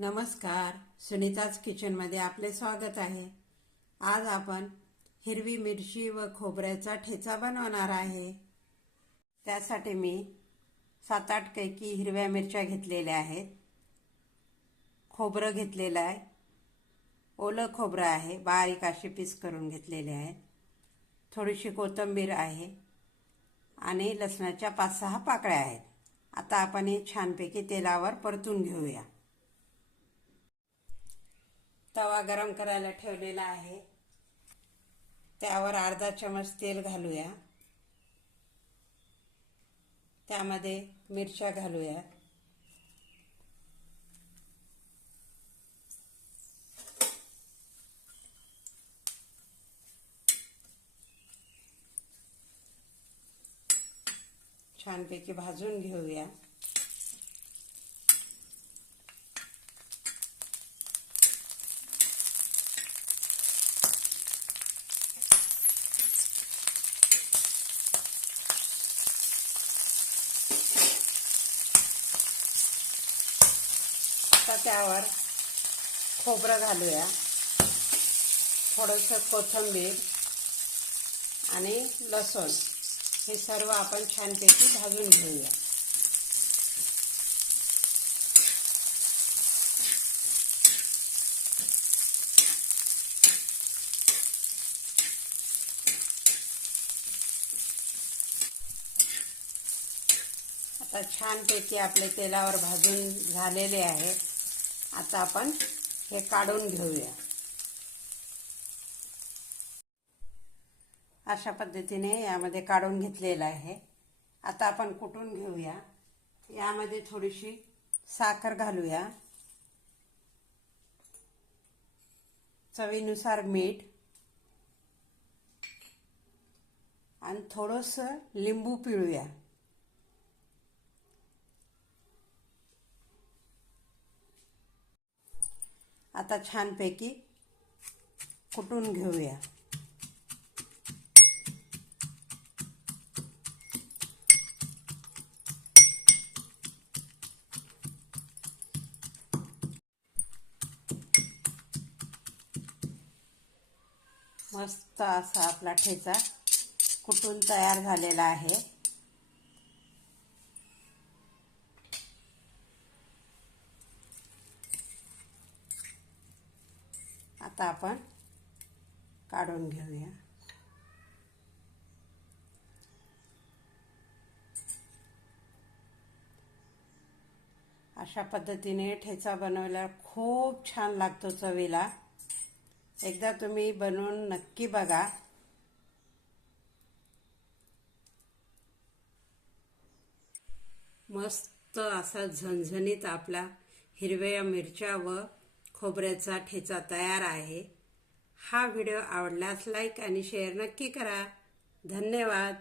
नमस्कार. सुनीताज किचनमध्ये आपले स्वागत आहे. आज आपण हिरवी मिरची व खोबऱ्याचा ठेचा बनवणार आहे. त्यासाठी मी सात आठ कैकी हिरव्या मिरच्या घेतलेल्या आहेत. खोबरं घेतलेलं आहे. ओलं खोबरं आहे. बारीक असे पीस करून घेतलेले आहेत थोडीशी कोथिंबीर आहे आणि लसणाच्या पाच सहा पाकळ्या आहेत. आता आपण हे छानपैकी तेलावर परतून घेऊया. तवा गरम करायला ठेवलेला आहे. त्यावर अर्धा चमच तेल घालूया. त्यामध्ये मिरच्या घालूया. छानपैकी भाजून घेऊया. आता त्यावर खोबरं घालूया. थोडंसं कोथिंबीर आणि लसूण. हे सर्व आपण छानपैकी भाजून घेऊया. आता छानपैकी आपले तेलावर भाजून झालेले आहे आता आपण हे काढून घेऊया. अशा पद्धतीने यामध्ये काढून घेतलेलं आहे. आता आपण कुटून घेऊया. यामध्ये थोडीशी साखर घालूया. चवीनुसार मीठ. आणि थोडंसं लिंबू पिळूया. आता छानपैकी कुटून घेऊया. मस्त असा आपला ठेचा कुटून तयार झालेला आहे. आता आपण काढून घेऊया. अशा पद्धतीने ठेचा बनवल्या खूप छान लागतो चवीला. एकदा तुम्ही बनवून नक्की बघा. मस्त असा झणझणीत आपला हिरव्या मिरच्या व खोबऱ्याचा ठेचा तयार आहे. हा व्हिडिओ आवडल्यास लाईक आणि शेअर नक्की करा. धन्यवाद.